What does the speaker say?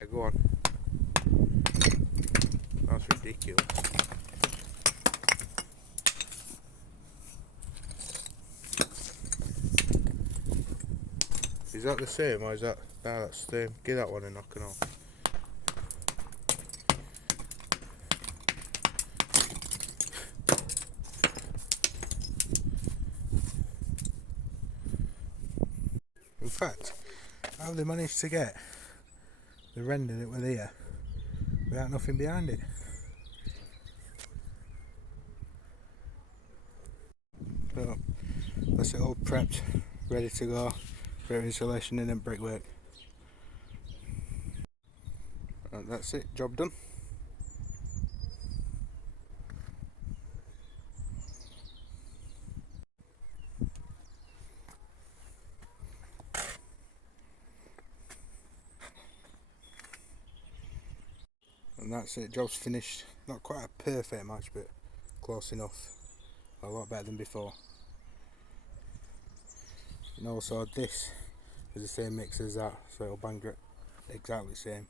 Yeah, go on. That's ridiculous. Is that the same or is that... Nah, that's the same. Give that one a knock and all. In fact, how have they managed to get the render that were there without nothing behind it? So, that's it all prepped, ready to go for insulation and then brickwork. And that's it, job done. And that's it, job's finished. Not quite a perfect match, but close enough. A lot better than before. And also this is the same mix as that, so it'll bang exactly the same.